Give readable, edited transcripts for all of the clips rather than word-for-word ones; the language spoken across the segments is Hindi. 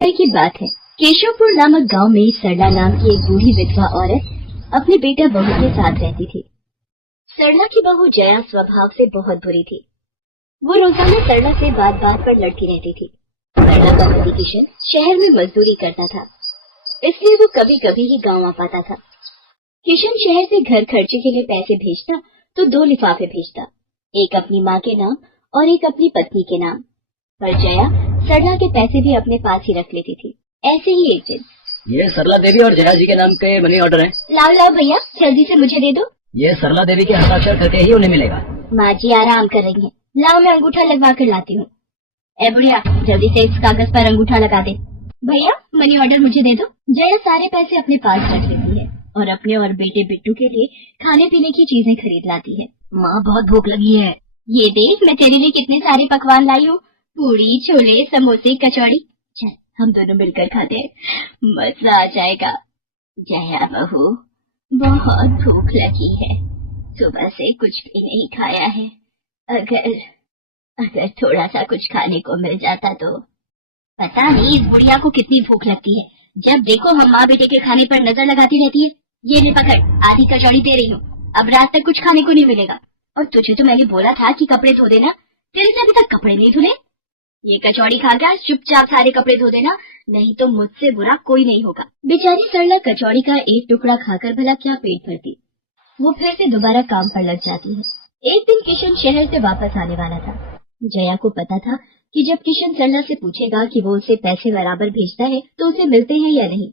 की बात है, केशवपुर नामक गांव में सरला नाम की एक बूढ़ी विधवा औरत अपने बेटा बहू के साथ रहती थी। सरला की बहू जया स्वभाव से बहुत बुरी थी। वो रोजाना सरला से बात बात पर लड़ती रहती थी। सरला का पति किशन शहर में मजदूरी करता था, इसलिए वो कभी कभी ही गांव आ पाता था। किशन शहर से घर खर्चे के लिए पैसे भेजता तो 2 लिफाफे भेजता, एक अपनी माँ के नाम और एक अपनी पत्नी के नाम। पर जया सरला के पैसे भी अपने पास ही रख लेती थी। ऐसे ही एक दिन, ये सरला देवी और जया जी के नाम के मनी ऑर्डर है। लाओ लाओ भैया, जल्दी से मुझे दे दो। ये सरला देवी के हस्ताक्षर करके ही उन्हें मिलेगा। माँ जी आराम कर रही हैं। लाओ मैं अंगूठा लगवा कर लाती हूँ। ए बुढ़िया, जल्दी से इस कागज पर अंगूठा लगा दे। भैया मनी ऑर्डर मुझे दे दो। जया सारे पैसे अपने पास रख लेती है और अपने और बेटे बिट्टू के लिए खाने पीने की चीजें खरीद लाती है। माँ बहुत भूख लगी है। ये देख मैं तेरे लिए कितने सारे पकवान लाई हूँ, पूड़ी छोले समोसे कचौड़ी। चल हम दोनों मिलकर खाते हैं, मजा आ जाएगा। जया बहू बहुत भूख लगी है, सुबह से कुछ भी नहीं खाया है। अगर थोड़ा सा कुछ खाने को मिल जाता तो। पता नहीं इस बुढ़िया को कितनी भूख लगती है, जब देखो हम माँ बेटे के खाने पर नजर लगाती रहती है। ये ले पकड़, आधी कचौड़ी दे रही हूँ, अब रात तक कुछ खाने को नहीं मिलेगा। और तुझे तो मैंने बोला था कि कपड़े धो देना, तेरे से अभी तक कपड़े नहीं धुले। ये कचौड़ी खाकर चुपचाप सारे कपड़े धो देना, नहीं तो मुझसे बुरा कोई नहीं होगा। बेचारी सरला कचौड़ी का एक टुकड़ा खाकर भला क्या पेट भरती। वो फिर से दोबारा काम पर लग जाती है। एक दिन किशन शहर से वापस आने वाला था। जया को पता था कि जब किशन सरला से पूछेगा कि वो उसे पैसे बराबर भेजता है तो उसे मिलते हैं या नहीं।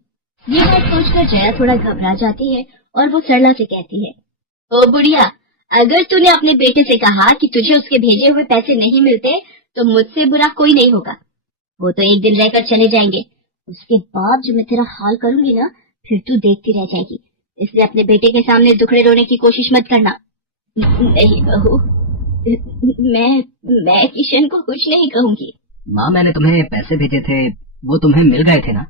ये बात सोचकर जया थोड़ा घबरा जाती है और वो सरला से कहती है, ओ बुढ़िया, अगर तूने अपने बेटे से कहा कि तुझे उसके भेजे हुए पैसे नहीं मिलते तो मुझसे बुरा कोई नहीं होगा। वो तो एक दिन रहकर चले जाएंगे, उसके बाद जो मैं तेरा हाल करूंगी ना, फिर तू देखती रह जाएगी। इसलिए अपने बेटे के सामने दुखड़े रोने की कोशिश मत करना। नहीं बहू, मैं किशन को कुछ नहीं कहूंगी। माँ मैंने तुम्हें पैसे भेजे थे, वो तुम्हें मिल गए थे ना?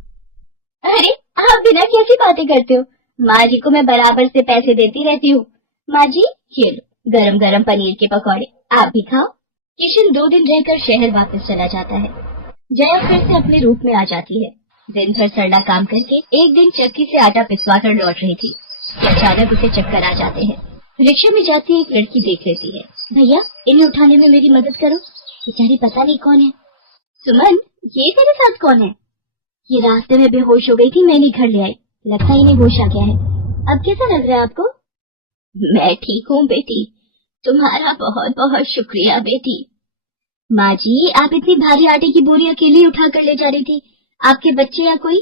अरे आप बिना कैसी बातें करते हो, माँ जी को मैं बराबर से पैसे देती रहती हूँ। माँ जी ये लो गरम गरम पनीर के पकौड़े, आप भी खाओ। किशन 2 दिन रहकर शहर वापस चला जाता है। जया फिर से अपने रूप में आ जाती है। दिन भर सरला काम करके एक दिन चक्की से आटा पिसवा कर लौट रही थी कि अचानक उसे चक्कर आ जाते हैं। रिक्शा में जाती एक लड़की देख लेती है। भैया इन्हें उठाने में मेरी मदद करो, बेचारी पता नहीं कौन है। सुमन ये तेरे साथ कौन है? ये रास्ते में बेहोश हो गई थी, मैं इन्हें घर ले आई, लगता है इन्हें होश आ गया है। अब कैसा लग रहा है आपको? मैं ठीक हूँ बेटी, तुम्हारा बहुत बहुत शुक्रिया बेटी। माँ जी आप इतनी भारी आटे की बोरी अकेली उठा कर ले जा रही थी, आपके बच्चे या कोई?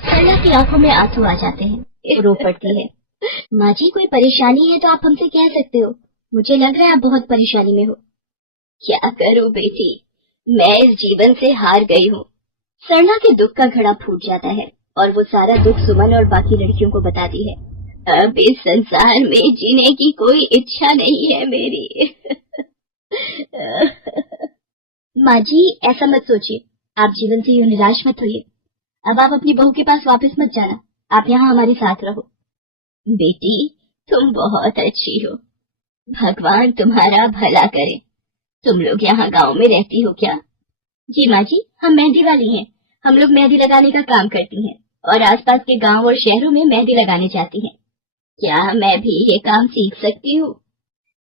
सरला की आंखों में आंसू आ जाते हैं, रो पड़ती है। माँ जी कोई परेशानी है तो आप हमसे कह सकते हो, मुझे लग रहा है आप बहुत परेशानी में हो। क्या करूँ बेटी, मैं इस जीवन से हार गई हूँ। सरला के दुख का घड़ा फूट जाता है और वो सारा दुख सुमन और बाकी लड़कियों को बताती है। अब इस संसार में जीने की कोई इच्छा नहीं है मेरी। माँ जी ऐसा मत सोचिए, आप जीवन से यूं निराश मत होइए। अब आप अपनी बहू के पास वापस मत जाना, आप यहाँ हमारे साथ रहो। बेटी तुम बहुत अच्छी हो, भगवान तुम्हारा भला करे। तुम लोग यहाँ गांव में रहती हो क्या? जी माँ जी, हम मेहंदी वाली हैं। हम लोग मेहंदी लगाने का काम करती हैं और आसपास के गांव और शहरों में मेहंदी लगाने जाती हैं। क्या मैं भी ये काम सीख सकती हूँ?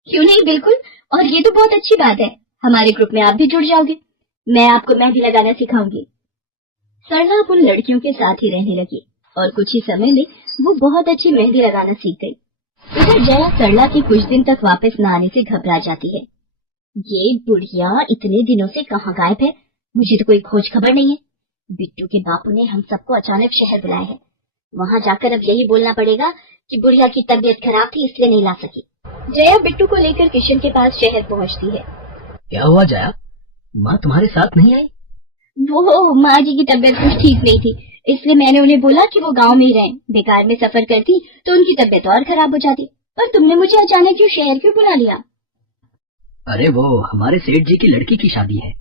क्यों नहीं, बिल्कुल, और ये तो बहुत अच्छी बात है, हमारे ग्रुप में आप भी जुड़ जाओगे, मैं आपको मेहंदी लगाना सिखाऊंगी। सरला उन लड़कियों के साथ ही रहने लगी और कुछ ही समय में वो बहुत अच्छी मेहंदी लगाना सीख गई। इधर जया सरला के कुछ दिन तक वापस न आने से घबरा जाती है। ये बुढ़िया इतने दिनों से कहाँ गायब है, मुझे तो कोई खोज खबर नहीं है। बिट्टू के बापू ने हम सबको अचानक शहर बुलाया है, वहाँ जाकर अब यही बोलना पड़ेगा कि बुढ़िया की तबीयत खराब थी इसलिए नहीं ला सकी। जया बिट्टू को लेकर किशन के पास शहर पहुँचती है। क्या हुआ जया, माँ तुम्हारे साथ नहीं आई? वो माँ जी की तबीयत कुछ ठीक नहीं थी, इसलिए मैंने उन्हें बोला कि वो गांव में ही रहें। बेकार में सफर करती तो उनकी तबीयत और खराब हो जाती। पर तुमने मुझे अचानक क्यों शहर क्यों बुला लिया? अरे वो हमारे सेठ जी की लड़की की शादी है,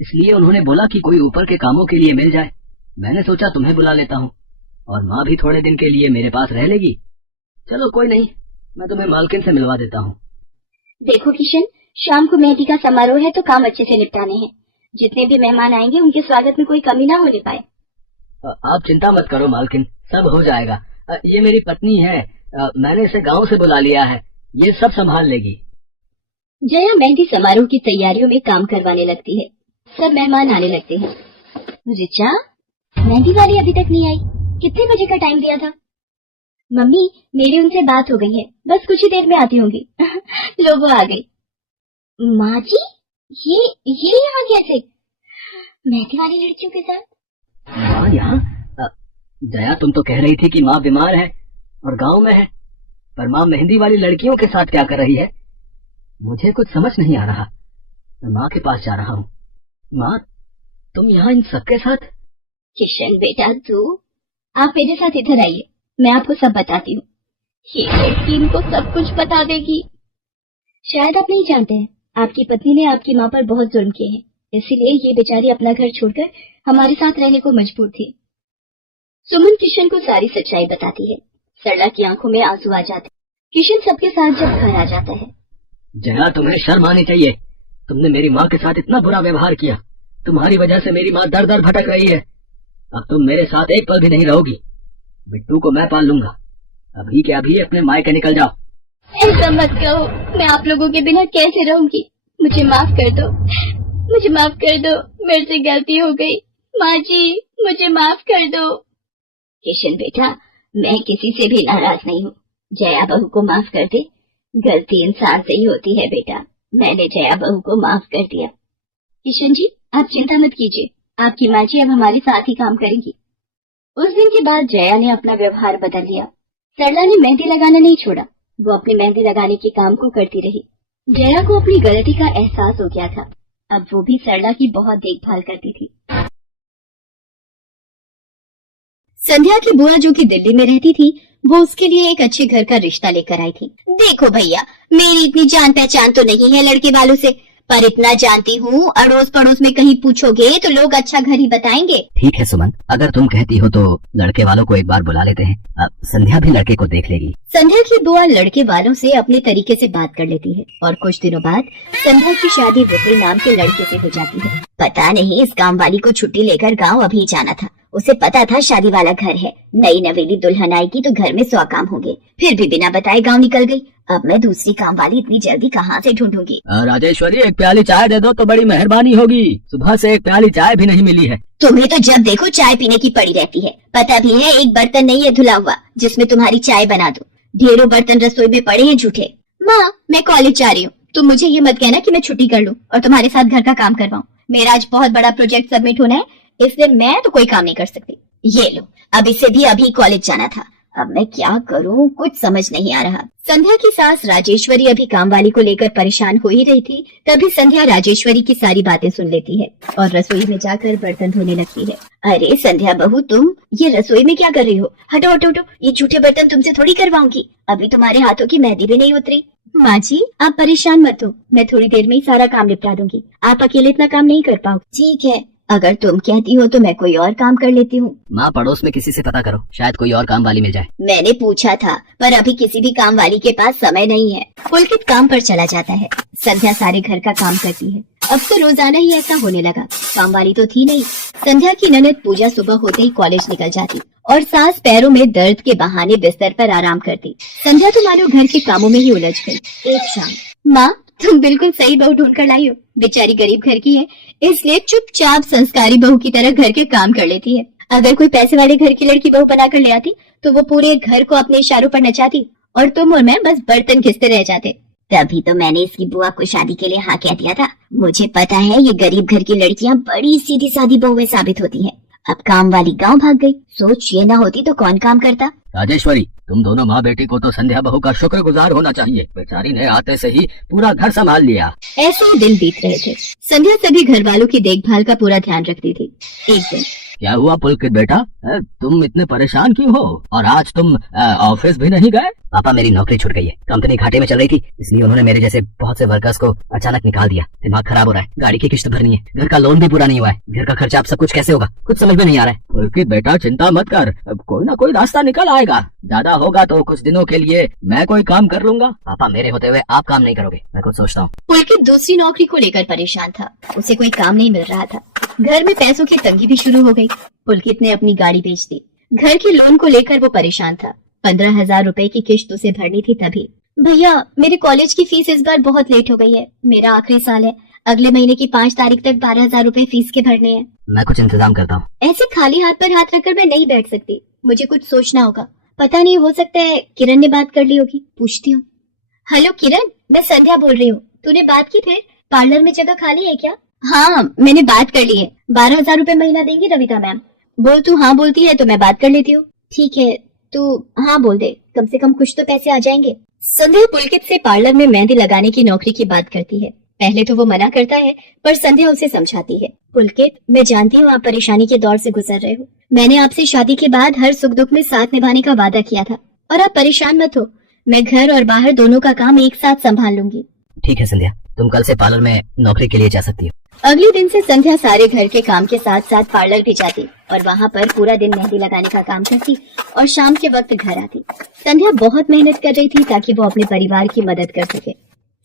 इसलिए उन्होंने बोला कि कोई ऊपर के कामों के लिए मिल जाए। मैंने सोचा तुम्हें बुला लेता हूँ, और माँ भी थोड़े दिन के लिए मेरे पास रह लेगी। चलो कोई नहीं, मैं तुम्हें मालकिन से मिलवा देता हूँ। देखो किशन, शाम को मेहंदी का समारोह है तो काम अच्छे से निपटाने हैं। जितने भी मेहमान आएंगे उनके स्वागत में कोई कमी ना होने पाए। आप चिंता मत करो मालकिन, सब हो जाएगा। ये मेरी पत्नी है, मैंने इसे गांव से बुला लिया है, ये सब संभाल लेगी। जया मेहंदी समारोह की तैयारियों में काम करवाने लगती है। सब मेहमान आने लगते हैं। रिचा, मेहंदी वाली अभी तक नहीं आई, कितने बजे का टाइम दिया था? मम्मी, मेरी उनसे बात हो गई है, बस कुछ ही देर में आती होंगी। लो वो आ गई। माँ जी, ये यहाँ कैसे? मेहंदी वाली लड़कियों के साथ? माँ यहाँ? जया, तुम तो कह रही थी कि माँ बीमार है और गांव में है, पर माँ मेहंदी वाली लड़कियों के साथ क्या कर रही है? मुझे कुछ समझ नहीं आ रहा। मैं माँ के पास जा रहा हूँ। माँ, तुम यहाँ इन सबके साथ? किशन बेटा, आप मेरे साथ इधर आइए, मैं आपको सब बताती हूँ। ये लड़की इनको सब कुछ बता देगी। शायद आप नहीं जानते हैं, आपकी पत्नी ने आपकी माँ पर बहुत जुल्म किए हैं, इसीलिए ये बेचारी अपना घर छोड़कर हमारे साथ रहने को मजबूर थी। सुमन किशन को सारी सच्चाई बताती है। सरला की आंखों में आंसू आ जाते। किशन सबके साथ जब घर आ जाता है। जया, तुम्हें शर्म आनी चाहिए। तुमने मेरी माँ के साथ इतना बुरा व्यवहार किया। तुम्हारी वजह से मेरी माँ दर दर भटक रही है। अब तुम मेरे साथ एक पल भी नहीं रहोगी। बिट्टू को मैं पाल लूंगा। अभी के अभी अपने मायके निकल जाओ। ऐसा मत कहो, मैं आप लोगों के बिना कैसे रहूंगी? मुझे माफ कर दो, मुझे माफ कर दो, मेरे से गलती हो गई। माँ जी, मुझे माफ कर दो। किशन बेटा, मैं किसी से भी नाराज नहीं हूँ। जया बहू को माफ कर दे, गलती इंसान से ही होती है बेटा। मैंने जया बहू को माफ कर दिया। किशन जी, आप चिंता मत कीजिए, आपकी माँ जी अब हमारे साथ ही काम करेंगी। उस दिन के बाद जया ने अपना व्यवहार बदल लिया। सरला ने मेहंदी लगाना नहीं छोड़ा, वो अपनी मेहंदी लगाने के काम को करती रही। जया को अपनी गलती का एहसास हो गया था। अब वो भी सरला की बहुत देखभाल करती थी। संध्या की बुआ जो कि दिल्ली में रहती थी, वो उसके लिए एक अच्छे घर का रिश्ता लेकर आई थी। देखो भैया, मेरी इतनी जान पहचान तो नहीं है लड़के वालों से, पर इतना जानती हूँ, अड़ोस पड़ोस में कहीं पूछोगे तो लोग अच्छा घर ही बताएंगे। ठीक है सुमन, अगर तुम कहती हो तो लड़के वालों को एक बार बुला लेते हैं। अब संध्या भी लड़के को देख लेगी। संध्या की बुआ लड़के वालों से अपने तरीके से बात कर लेती है और कुछ दिनों बाद संध्या की शादी विपुल नाम के लड़के से हो जाती है। पता नहीं इस काम वाली को छुट्टी लेकर गाँव अभी जाना था। उसे पता था शादी वाला घर है, नई नवेली दुल्हन आएगी तो घर में 100 काम होंगे, फिर भी बिना बताए गांव निकल गई। अब मैं दूसरी काम वाली इतनी जल्दी कहाँ से ढूंढूंगी? राजेश्वरी, एक प्याली चाय दे दो तो बड़ी मेहरबानी होगी। सुबह से एक प्याली चाय भी नहीं मिली है। तुम्हें तो जब देखो चाय पीने की पड़ी रहती है। पता भी है एक बर्तन नहीं है धुला हुआ जिसमें तुम्हारी चाय बना दूं। ढेरों बर्तन रसोई में पड़े हैं झूठे। माँ, मैं कॉलेज जा रही हूँ, तुम मुझे ये मत कहना कि मैं छुट्टी कर लूँ और तुम्हारे साथ घर का काम करवाऊँ। मेरा आज बहुत बड़ा प्रोजेक्ट सबमिट होना है, इसलिए मैं तो कोई काम नहीं कर सकती। ये लो, अब इसे भी अभी कॉलेज जाना था। अब मैं क्या करूं, कुछ समझ नहीं आ रहा। संध्या की सास राजेश्वरी अभी काम वाली को लेकर परेशान हो ही रही थी। तभी संध्या राजेश्वरी की सारी बातें सुन लेती है और रसोई में जाकर बर्तन धोने लगती है। अरे संध्या बहू, तुम ये रसोई में क्या कर रही हो? हटो हटो हटो, ये झूठे बर्तन तुमसे थोड़ी करवाऊंगी। अभी तुम्हारे हाथों की मेहंदी भी नहीं उतरी। माँ जी, आप परेशान मत हो, मैं थोड़ी देर में ही सारा काम निपटा दूंगी। आप अकेले इतना काम नहीं कर पाओगे। ठीक है, अगर तुम कहती हो तो मैं कोई और काम कर लेती हूँ। माँ, पड़ोस में किसी से पता करो, शायद कोई और काम वाली मिल जाए। मैंने पूछा था, पर अभी किसी भी काम वाली के पास समय नहीं है। पुलकित काम पर चला जाता है। संध्या सारे घर का काम करती है। अब तो रोजाना ही ऐसा होने लगा। काम वाली तो थी नहीं। संध्या की ननद पूजा सुबह होते ही कॉलेज निकल जाती और सास पैरों में दर्द के बहाने बिस्तर पर आराम करती। संध्या तो मानो घर के कामों में ही उलझ गई। एक शाम, माँ, तुम बिल्कुल सही बहू ढूंढ कर लाई हो। बेचारी गरीब घर की है, इसलिए चुपचाप संस्कारी बहू की तरह घर के काम कर लेती है। अगर कोई पैसे वाले घर की लड़की बहू बना कर ले आती तो वो पूरे घर को अपने इशारों पर नचाती और तुम और मैं बस बर्तन घिसते रह जाते। तभी तो मैंने इसकी बुआ को शादी के लिए हाँ कह दिया था। मुझे पता है ये गरीब घर की लड़कियां बड़ी सीधी सादी बहुएं साबित होती हैं। अब काम वाली गांव भाग गई। सोच ये ना होती तो कौन काम करता। राजेश्वरी, तुम दोनों माँ बेटी को तो संध्या बहू का शुक्रगुजार होना चाहिए। बेचारी ने आते से ही पूरा घर संभाल लिया। ऐसे ही दिन बीत रहे थे। संध्या सभी घर वालों की देखभाल का पूरा ध्यान रखती थी। एक दिन, क्या हुआ पुलकित बेटा, तुम इतने परेशान क्यों हो? और आज तुम ऑफिस भी नहीं गए? पापा, मेरी नौकरी छूट गई है। कंपनी घाटे में चल रही थी, इसलिए उन्होंने मेरे जैसे बहुत से वर्कर्स को अचानक निकाल दिया। दिमाग खराब हो रहा है, गाड़ी की किस्त भरनी है, घर का लोन भी पूरा नहीं हुआ है। घर का खर्चा अब सब कुछ कैसे होगा, कुछ समझ में नहीं आ रहा है। पुलकित बेटा चिंता मत कर, अब कोई ना कोई रास्ता निकल आएगा। ज्यादा होगा तो कुछ दिनों के लिए मैं कोई काम कर लूंगा। पापा मेरे होते हुए आप काम नहीं करोगे, मैं खुद सोचता हूँ। पुलकित दूसरी नौकरी को लेकर परेशान था। उसे कोई काम नहीं मिल रहा था। घर में पैसों की तंगी भी शुरू हो गई। पुलकित ने अपनी गाड़ी बेच दी। घर के लोन को लेकर वो परेशान था। 15,000 रुपए की किश्त उसे भरनी थी। तभी भैया मेरे कॉलेज की फीस इस बार बहुत लेट हो गई है। मेरा आखिरी साल है। अगले महीने की 5 तारीख तक 12,000 रुपए फीस के भरने हैं। मैं कुछ इंतजाम करता हूँ। ऐसे खाली हाथ पर हाथ रखकर मैं नहीं बैठ सकती। मुझे कुछ सोचना होगा। पता नहीं, हो सकता है किरण ने बात कर ली होगी। पूछती हूँ। हेलो किरण, मैं संध्या बोल रही हूँ। तूने बात की फिर? पार्लर में जगह खाली है क्या? हाँ मैंने बात कर ली है। 12,000 रुपए महीना देंगी रविता मैम। बोल तू हाँ बोलती है तो मैं बात कर लेती हूँ। ठीक है तू हाँ बोल दे, कम से कम कुछ तो पैसे आ जाएंगे। संध्या पुलकित से पार्लर में मेहंदी लगाने की नौकरी की बात करती है। पहले तो वो मना करता है पर संध्या उसे समझाती है। पुलकित मैं जानती हूँ आप परेशानी के दौर से गुजर रहे हो। मैंने आपसे शादी के बाद हर सुख दुख में साथ निभाने का वादा किया था और आप परेशान मत हो। मैं घर और बाहर दोनों का काम एक साथ संभाल लूंगी। ठीक है संध्या, तुम कल से पार्लर में नौकरी के लिए जा सकती हो। अगले दिन से संध्या सारे घर के काम के साथ साथ पार्लर भी जाती और वहाँ पर पूरा दिन मेहंदी लगाने का काम करती और शाम के वक्त घर आती। संध्या बहुत मेहनत कर रही थी ताकि वो अपने परिवार की मदद कर सके।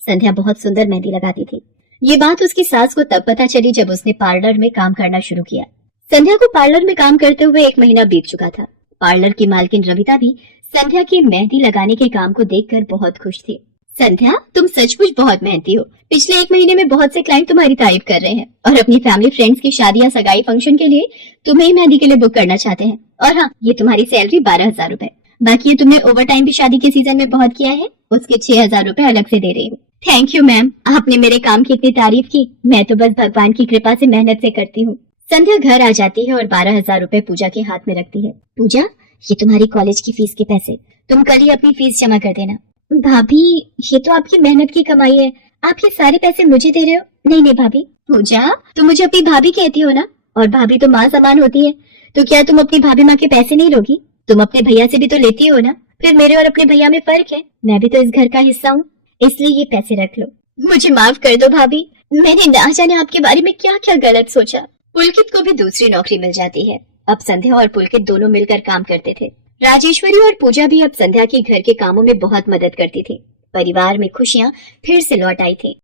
संध्या बहुत सुंदर मेहंदी लगाती थी। ये बात उसकी सास को तब पता चली जब उसने पार्लर में काम करना शुरू किया। संध्या को पार्लर में काम करते हुए 1 महीना बीत चुका था। पार्लर की मालकिन रविता भी संध्या के मेहंदी लगाने के काम को देखकर बहुत खुश थी। संध्या तुम सचमुच बहुत मेहनती हो। पिछले 1 महीने में बहुत से क्लाइंट तुम्हारी तारीफ कर रहे हैं और अपनी फैमिली फ्रेंड्स की शादी या सगाई फंक्शन के लिए तुम्हें ही मेहंदी के लिए बुक करना चाहते हैं। और हाँ, ये तुम्हारी सैलरी 12,000 रुपए। बाकी ये तुमने ओवर टाइम भी शादी के सीजन में बहुत किया है, उसके 6,000 रुपए अलग से दे रही हूँ। थैंक यू मैम, आपने मेरे काम की इतनी तारीफ की। मैं तो बस भगवान की कृपा से मेहनत से करती हूँ। संध्या घर आ जाती है और 12,000 रुपए पूजा के हाथ में रखती है। पूजा ये तुम्हारी कॉलेज की फीस के पैसे, तुम कल ही अपनी फीस जमा कर देना। भाभी ये तो आपकी मेहनत की कमाई है, आप ये सारे पैसे मुझे दे रहे हो? नहीं नहीं भाभी। पूजा तुम मुझे अपनी भाभी कहती हो ना, और भाभी तो माँ समान होती है, तो क्या तुम अपनी भाभी माँ के पैसे नहीं लोगी? तुम अपने भैया से भी तो लेती हो ना। फिर मेरे और अपने भैया में फर्क है, मैं भी तो इस घर का हिस्सा हूँ, इसलिए ये पैसे रख लो। मुझे माफ कर दो भाभी, मैंने ना जाने आपके बारे में क्या क्या गलत सोचा। पुलकित को भी दूसरी नौकरी मिल जाती है। अब संध्या और पुलकित दोनों मिलकर काम करते थे। राजेश्वरी और पूजा भी अब संध्या की घर के कामों में बहुत मदद करती थी। परिवार में खुशियां फिर से लौट आई थी।